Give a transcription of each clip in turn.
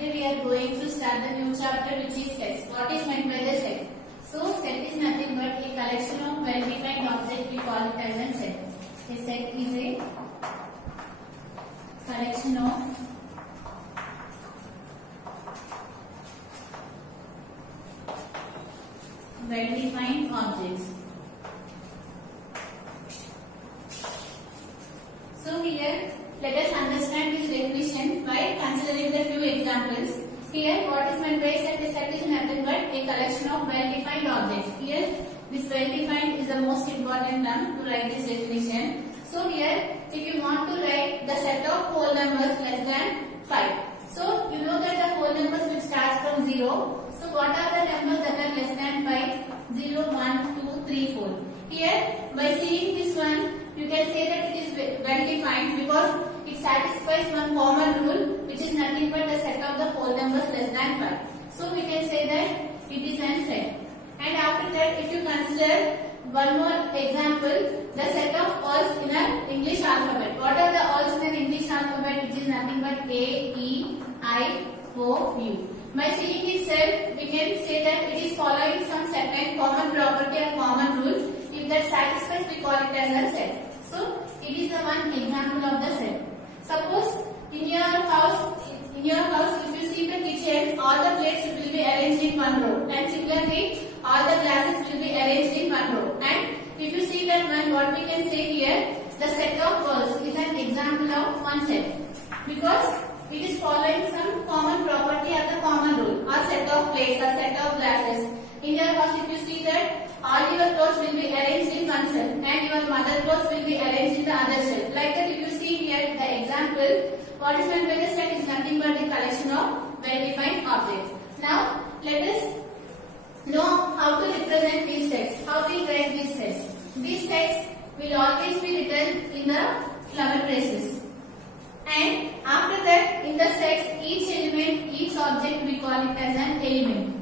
Today we are going to start the new chapter, which is sets. What is meant by the set? So set is nothing but a collection of well-defined objects. We call it as a set. A set is a collection of well-defined objects. So here, let us understand this definition by considering the few examples. Here, what is meant by set? A set is nothing but a collection of well-defined objects. Here, this well-defined is the most important term to write this definition. So here, if you want to write the set of whole numbers less than 5. So, you know that the whole numbers which starts from 0. So, what are the numbers that are less than 5? 0, 1, 2, 3, 4. Here, by seeing this one, you can say that it is well defined because it satisfies one common rule, which is nothing but the set of the whole numbers less than 5. So we can say that it is a set. And after that, if you consider one more example, the set of alls in an English alphabet. What are the alls in an English alphabet? Which is nothing but A, E, I, O, U. By seeing itself, we can say that it is following some certain common property and common rule. If that satisfies, we call it as a set. So, it is the one example of the set. Suppose in your house, if you see the kitchen, all the plates will be arranged in one row, and similarly, all the glasses will be arranged in one row. And if you see that one, what we can say here, the set of balls is an example of one set, because it is following some common property or the common rule, or set of plates or set of glasses. In your house, if you see that all your clothes will be arranged in one shelf and your mother clothes will be arranged in the other shelf. Like that, if you see here the example, what is meant by the set is nothing but a collection of well-defined objects. Now, let us know how to represent these sets, how we write these sets. These sets will always be written in the flower braces. And after that, in the sets, each element, each object, we call it as an element.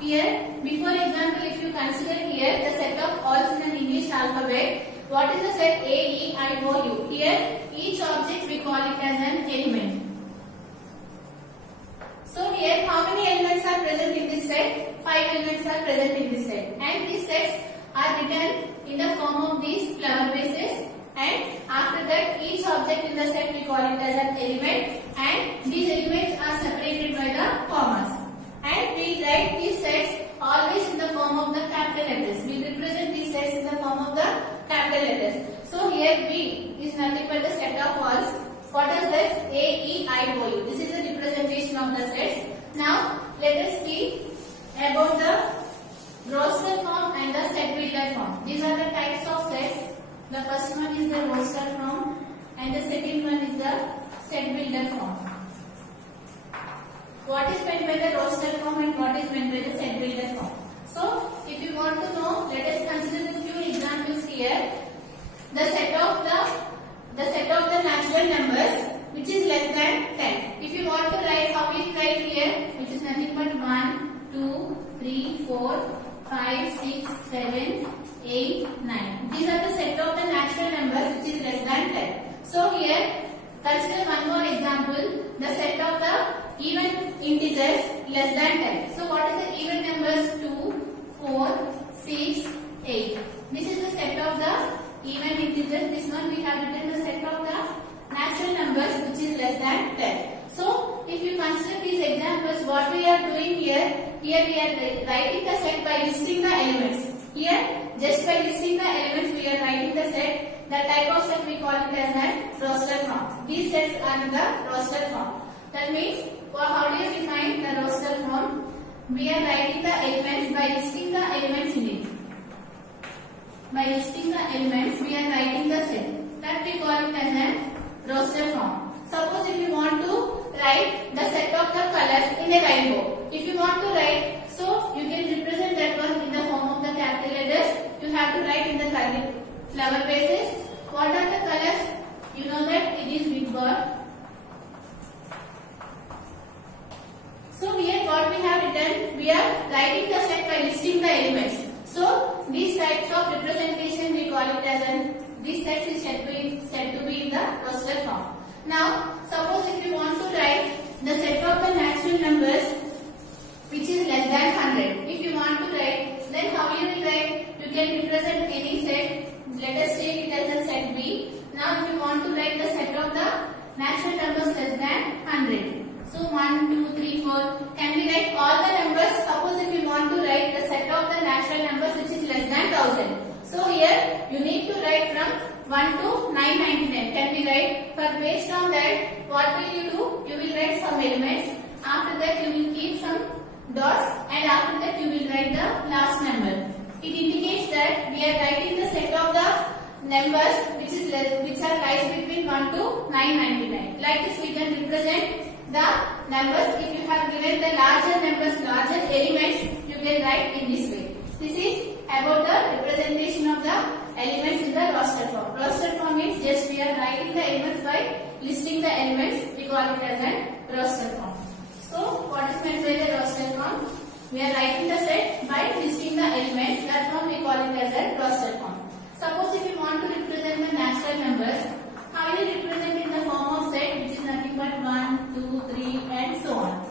Here, before example, if you consider here the set of alls in an English alphabet, what is the set A, E, I, O, U? Here, each object we call it as an element. So here, how many elements are present in this set? 5 elements are present in this set. And these sets are written in the form of these flower bases. And after that, each object in the set we call it as an element. And these elements are separated by the commas. And we write these sets always in the form of the capital letters. We represent these sets in the form of the capital letters. So here B is nothing but the set of alls. What is this? A, E, I, O, U. This is the representation of the sets. Now let us see about the roster form and the set builder form. These are the types of sets. The first one is the roster form and the second one is the set builder form. What is meant by the roster form and what is meant by the set builder form? So, if you want to know, let us consider the few examples here. The set of the natural numbers, which is less than 10. If you want to write, how we write here, which is nothing but 1, 2, 3, 4, 5, 6, 7, 8, 9. These are the set of the natural numbers, which is less than 10. So here, consider one more example. The set of the even integers less than 10. So what is the even numbers? 2, 4, 6, 8. This is the set of the even integers. This one we have written the set of the natural numbers, which is less than 10. So if you consider these examples, what we are doing here we are writing the set by listing the elements. Here, just by listing the elements, we are writing the set. The type of set we call it as a roster form. These sets are in the roster form. That means, how do you define the roster form? We are writing the elements by listing the elements in it. By listing the elements, we are writing the set. That we call it as a roster form. Suppose if you want to write the set of the colors in a rainbow. If you want to write, so you can represent that one in the form of the capital letters. You have to write in the flower bases. What are the colors? You know that it is big bird. So here what we have written, we are writing the set by listing the elements. So these types of representation we call it as this set is said to be in the roster form. Now suppose if you want to write the set of the natural 100. So 1, 2, 3, 4. Can we write all the numbers? Suppose if you want to write the set of the natural numbers which is less than 1000. So here you need to write from 1 to 999. Can we write? For based on that, what will you do? You will write some elements. After that you will keep some dots, and after that you will write the last number. It indicates that we are writing the set of the numbers which are lies between 1 to 999. Like this we can represent the numbers. If you have given the larger numbers, larger elements, you can write in this way. This is about the representation of the elements in the roster form. Roster form means just we are writing the elements by listing the elements. We call it as a roster form. So what is meant by the roster form? We are writing the set by listing the elements. That form we call it as a roster form. Suppose if you want to represent the natural numbers, how will you represent in the form of set which is nothing but 1, 2, 3 and so on.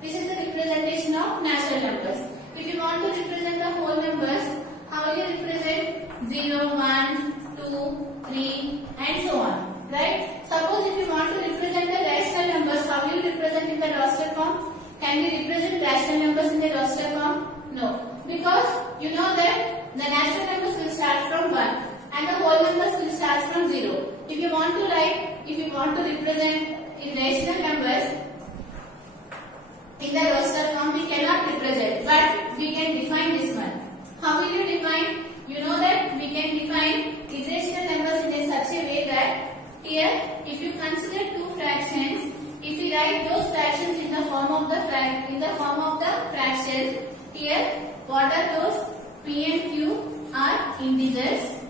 This is the representation of natural numbers. If you want to represent the whole numbers, how will you represent 0, 1, 2, 3 and so on. Right? Suppose if you want to represent the rational numbers, how will you represent in the roster form? Can we represent rational numbers in the roster form? No. Because you know that the natural numbers will start from 1 and the whole numbers will start from 0. If you want to represent in rational numbers in the roster form, we cannot represent, but we can define this one. How will you define? You know that we can define irrational numbers in such a way that here, if you consider two fractions, if we write those fractions in the form of the fraction, here what are those? P and Q are integers,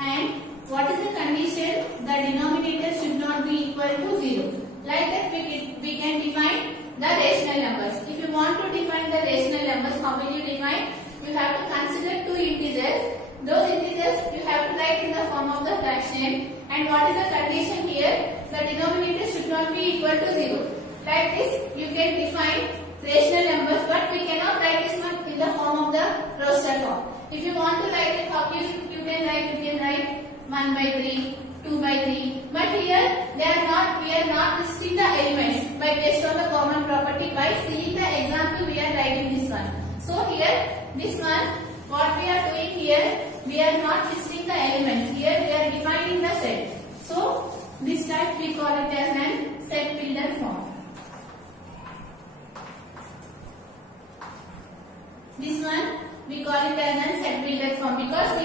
and what is the condition? The denominator should not be equal to 0. Like that we can define the rational numbers. If you want to define the rational numbers, how will you define? You have to consider two integers. Those integers you have to write in the form of the fraction, and what is the condition here? The denominator should not be equal to 0. Like this you can define rational numbers, but we cannot write this one in the form of the roster form. If you want to write it, how you can write 1 by 3, 2 by 3. But here we are not listing the elements by based on the common property. By seeing the example we are writing this one. So here this one, what we are doing here, we are not listing the elements. Here we are defining the set. So this type we call it as an set builder form. This one we call it as a set builder form because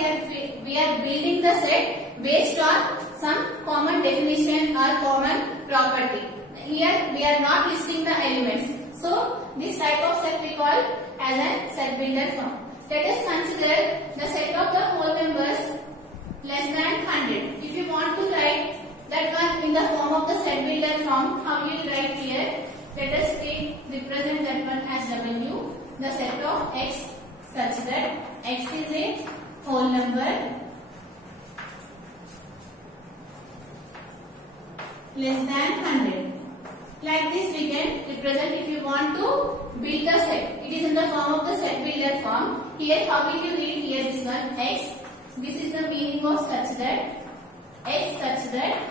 we are building the set based on some common definition or common property. Here we are not listing the elements. So this type of set we call as a set builder form. Let us consider the set of the whole numbers less than 100. If you want to write that one in the form of the set builder form, how you will write here? Let us represent that one as W. The set of x such that x is a whole number less than 100. Like this we can represent if you want to build the set. It is in the form of the set builder form. Here how will you read here this one? X. This is the meaning of such that x such that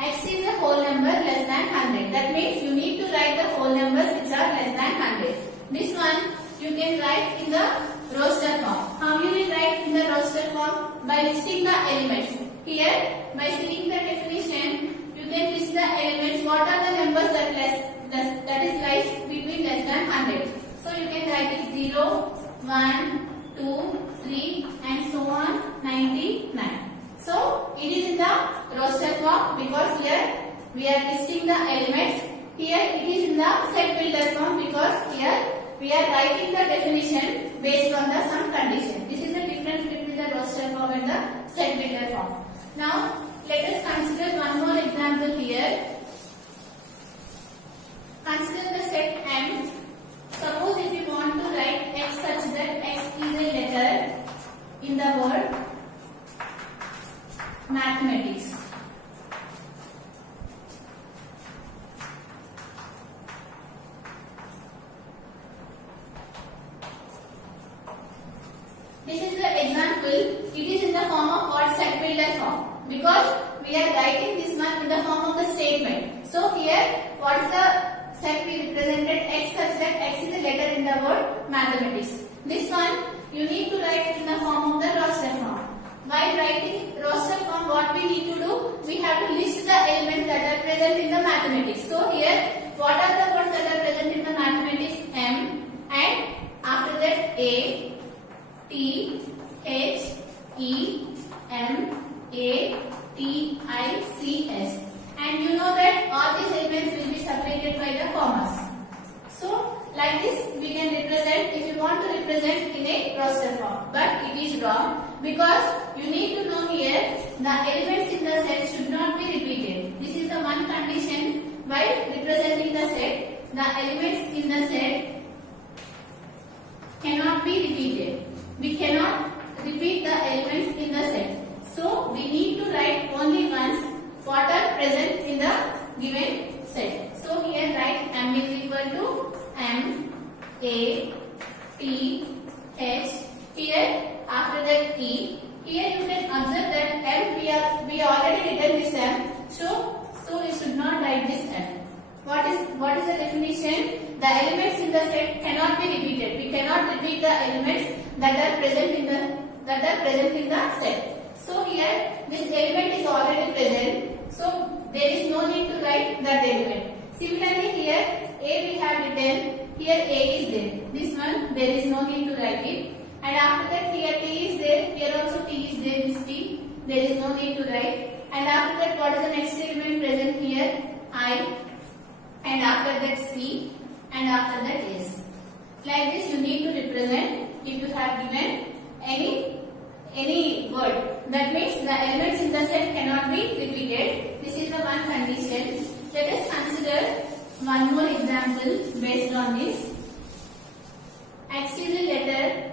x is a whole number less than 100. That means you need to write the whole numbers which are less than 100. This one you can write in the roster form. How you will write in the roster form? By listing the elements. Here by seeing the definition you can list the elements. What are the numbers that is lies between less than 100. So you can write it 0, 1, 2, 3 and so on 99. So it is in the roster form because here we are listing the elements. Here it is in the set builder form because here we are writing the definition based on the some condition. This is the difference between the roster form and the set builder form. Now let us consider one more example here. Consider the set M. Suppose if you want to write x such that x is a letter in the word mathematics. This is the example. It is in the form of what? Set builder form. Because we are writing this one in the form of the statement. So here, what is the set we represented? X such that X is a letter in the word mathematics. This one you need to write in the form of the roster form. While writing roster form, what we need to do? We have to list the elements that are present in the mathematics. So here, what are the words that are present in the mathematics? M, and after that A, T, H, E, M, A, T, I, C, S. And you know that all these elements will be separated by the commas. So, like this we can represent, if you want to represent in a roster form. But it is wrong because you need to know here the elements in the set should not be repeated. This is the one condition while representing the set. The elements in the set cannot be repeated. We cannot repeat the elements in the set. So, we need to write only once what are present in the given set. So, here write M is equal to M, A, T, H. Here after that E. Here you can observe that M we already written this M. So we should not write this M. What is the definition? The elements in the set cannot be repeated. We cannot repeat the elements that are present in the set. So here this element is already present. So there is no need to write that element. Similarly here A we have written. Here A is there. This one there is no need to write it. And after that here T is there. Here also T is there. This T there is no need to write. And after that what is the next element present here? I. And after that C. And after that S. Like this you need to represent if you have given any word. That means the elements in the set cannot be repeated. This is the one condition. Let us consider one more example based on this. X is a letter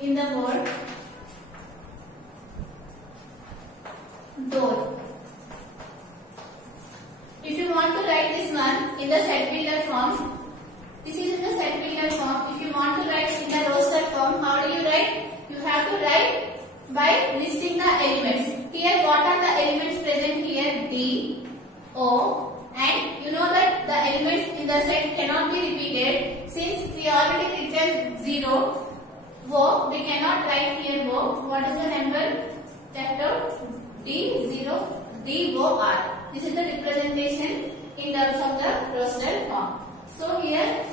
in the word door. If you want to write this one in the set builder form, this is in the set builder form. If you want to write in the roster form, how do you write? You have to write by listing the elements. Here what are the elements present here? D, O, and you know that the elements in the set cannot be repeated. Since we already written 0, O, we cannot write here O. What is the number? Left out D, 0, D, O, R. This is the representation in terms of the roster form. So here,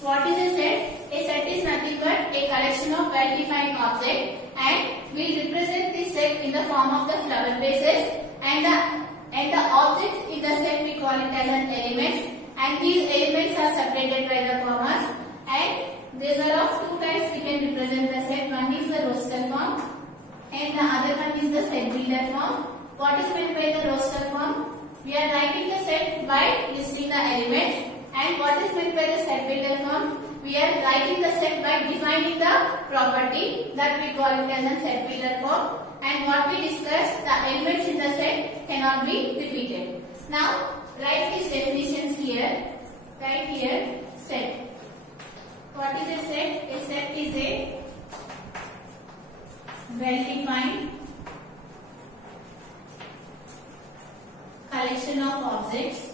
what is a set? A set is nothing but a collection of well-defined objects, and we represent this set in the form of the flower bases, and the objects in the set we call it as an elements, and these elements are separated by the commas, and these are of two types we can represent the set. One is the roster form and the other one is the set builder form. What is meant by the roster form? We are writing the set by listing the elements, and what is meant by the set builder form? We are writing the set by defining the property that we call it as a set builder form, and what we discussed, the elements in the set cannot be repeated. Now write these definitions here. Write here set. What is a set? A set is a well-defined collection of objects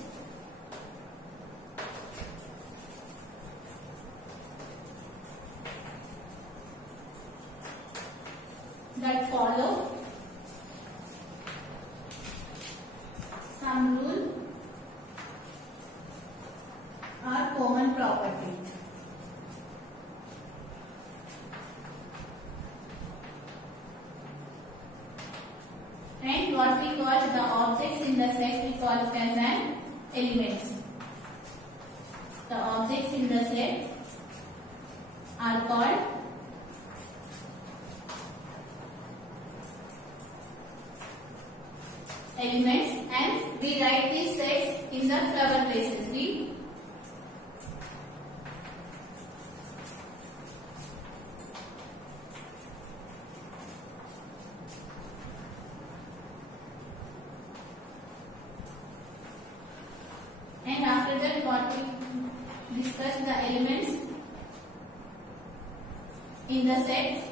that follow some rule or common property. And what we call the objects in the set, we call it as an elements. The objects in the set are called elements, and we write these sets in the flower bases. And after that, what we discuss the elements in the set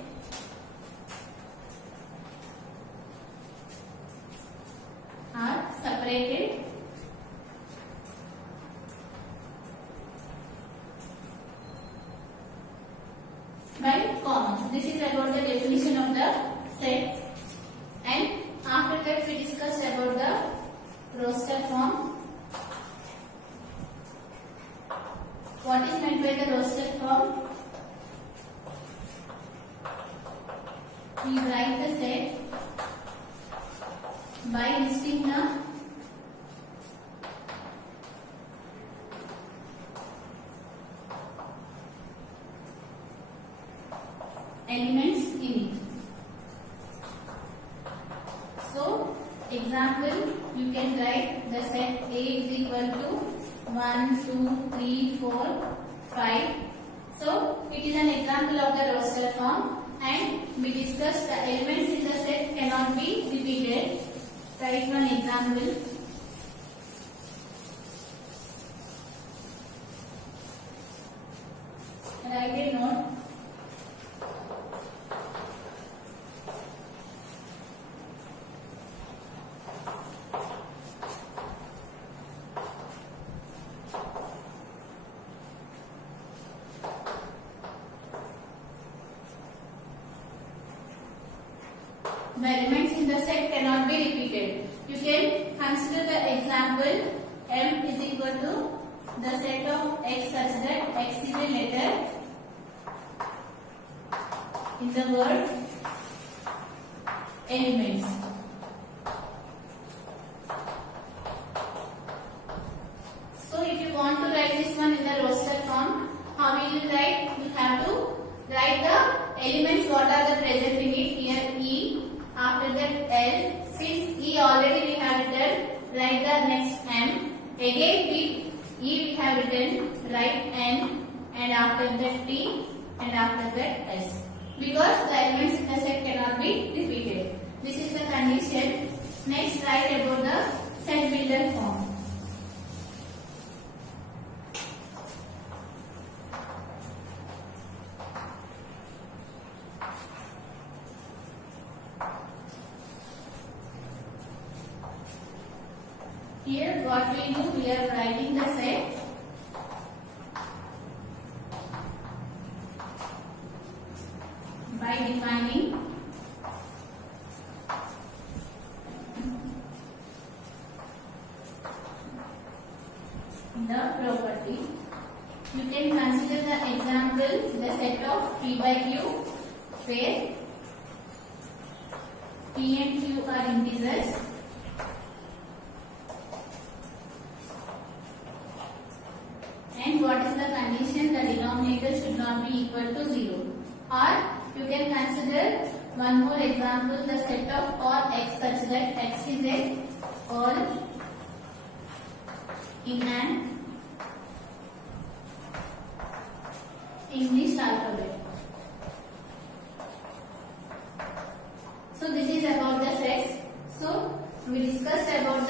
We write the set by listing the elements in it. So, example, you can write the set A is equal to 1, 2, 3, 4, 5. So, it is an example of the roster form, and we discussed the elements in the set cannot be repeated. Write one example. Write a note. The elements in the set cannot be repeated. You can consider the example M is equal to the set of X such that X is a letter in the word elements. So if you want to write this one in the roster form, how will you write? You have to write the elements what are the present in it. Here E. After that L, since E already we have written, write the next M. Again with E we have written, write N, and after that T, and after that S. Because the elements in the set cannot be repeated. This is the condition. Next, write about the set builder form. Here what we do, we are writing the set by defining the property. You can consider the example, the set of P by Q, where P and Q are integers. And what is the condition? The denominator should not be equal to 0. Or you can consider one more example, the set of all X such that X is a all in an English alphabet. So this is about the sets. So we discussed about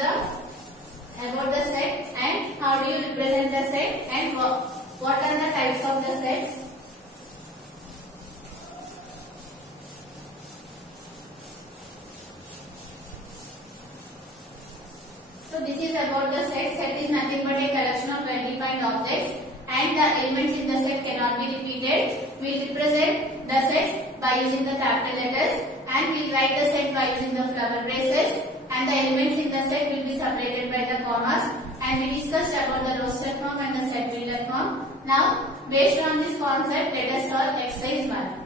the set and how do you represent the set and what are the types of the sets. So this is about the set. Set is nothing but a collection of well-defined objects and the elements in the set cannot be repeated. We will represent the sets by using the capital letters and we will write the set by using the flower braces, and the elements in the set will be separated by the commas, and we discussed about the roster form and the set builder form. Now, based on this concept, let us solve exercise 1.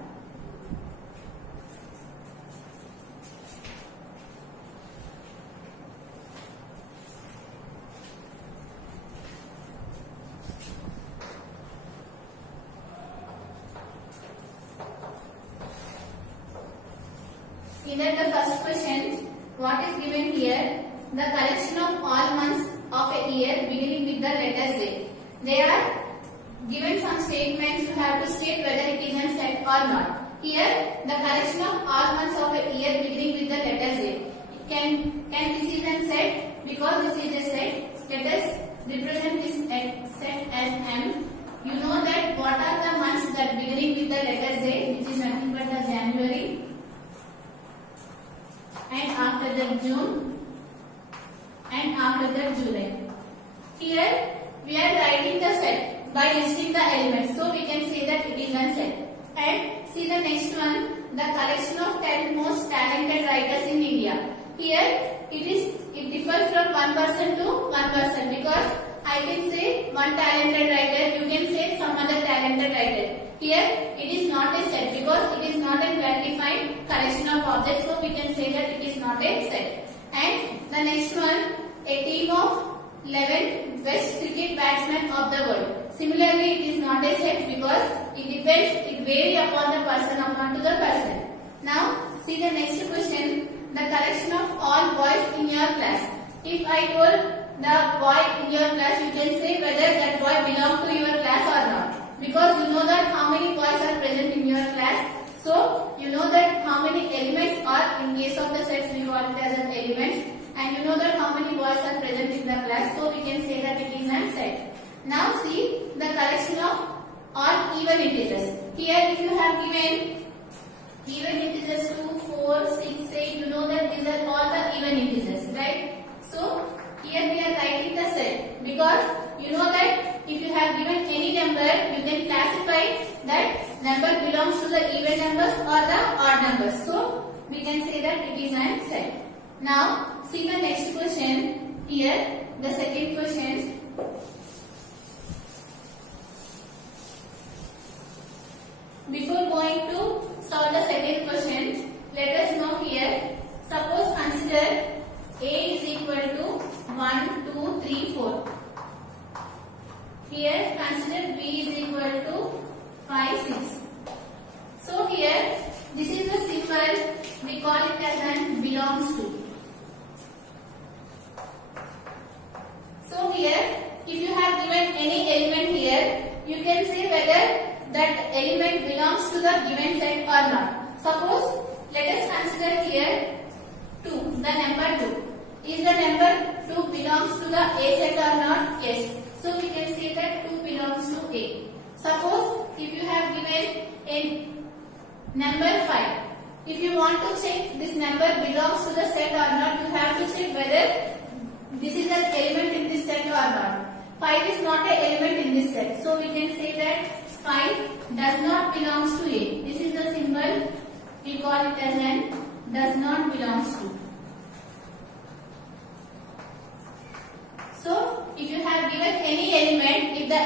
In that the first question, what is given here? The collection of all months of a year beginning with the letter Z. They are given some statements. You have to state whether it is a set or not. Here, the collection of all months of a year beginning with the letter Z. Can this is a set? Because this is a set, let us represent this set as M. You know that what are the months that beginning with the letter Z, which is nothing but the January, and after that June, and after that July. Here we are writing the set by listing the elements, so we can say that it is a set. And see the next one, the collection of 10 most talented writers in India. Here it differs from one person to one person, because I can say one talented writer, you can say some other talented writer. Here it is not a set because it is not a well-defined collection of objects, so we can say that it is not a set. And the next one, a team of 11 best cricket batsmen of the world. Similarly, it is not a set because it varies upon the person, upon to the person. Now, see the next question, the collection of all boys in your class. If I told the boy in your class, you can say whether that boy belongs to your class or not. Because you know that how many boys are present in your class. So, you know that how many elements are, in case of the sets we call it as an elements. And you know that how many boys are present in the class. So, we can say that it is a set. Now, see the collection of all even integers. Here, if you have given even integers 2, 4, 6, 8, you know that these are all the even integers, right? So, here we are writing the set because you know that if you have given any number, you can classify that number belongs to the even numbers or the odd numbers. So, we can say that it is a set. Now, see the next question. Here, the second question. Before going to solve the second question, let us know here. Suppose consider A is equal to 1, 2, 3, 4. Here consider B is equal to 5, 6. So here this is the symbol, we call it as an belongs to. So here if you have given any element here, you can say whether that element belongs to the given set or not. Suppose let us consider here 2, the number 2. Is the number 2 belongs to the A set or not? Yes. So we can say that 2 belongs to A. Suppose if you have given a number 5. If you want to check this number belongs to the set or not, you have to check whether this is an element in this set or not. 5 is not an element in this set. So we can say that 5 does not belongs to A. This is the symbol, we call it as an does not belongs to. So, if you have given any element, if the